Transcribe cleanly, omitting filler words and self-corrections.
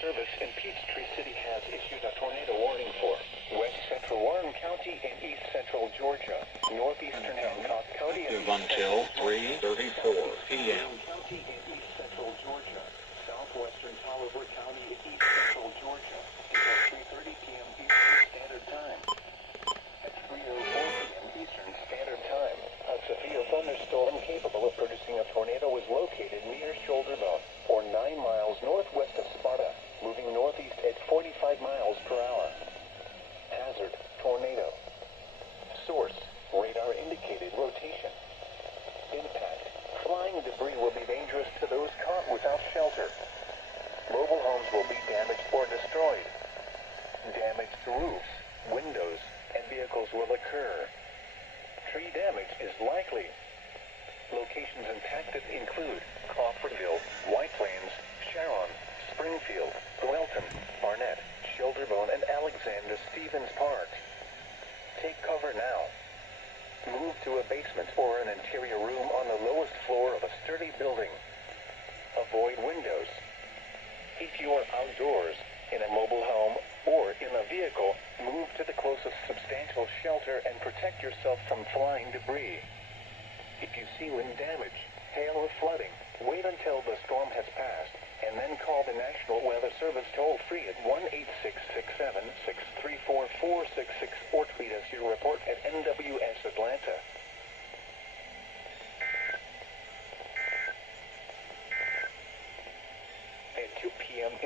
Service in Peachtree City has issued a tornado warning for west central Warren County and east central Georgia, northeastern Hancock County and until 3:34 p.m. County and east central Georgia, southwestern Taliaferro County and east central Georgia until 3:30 p.m. Eastern Standard Time. At 3:04 p.m. Eastern Standard Time, a severe thunderstorm capable of producing a tornado was located near Shoulder Bone, or 9 miles northwest of Sparta, moving northeast at 45 miles per hour. Hazard, tornado. Source, radar indicated rotation. Impact, flying debris will be dangerous to those caught without shelter. Mobile homes will be damaged or destroyed. Damage to roofs, windows, and vehicles will occur. Tree damage is likely. Locations impacted include Crawfordville, White Plains, Sharon, Springfield, Welton, Barnett, Childerbone, and Alexander Stevens Park. Take cover now. Move to a basement or an interior room on the lowest floor of a sturdy building. Avoid windows. If you are outdoors, in a mobile home, or in a vehicle, move to the closest substantial shelter and protect yourself from flying debris. If you see wind damage, hail, or flooding, wait until the storm has passed, and then call the National Weather Service toll-free at 1-800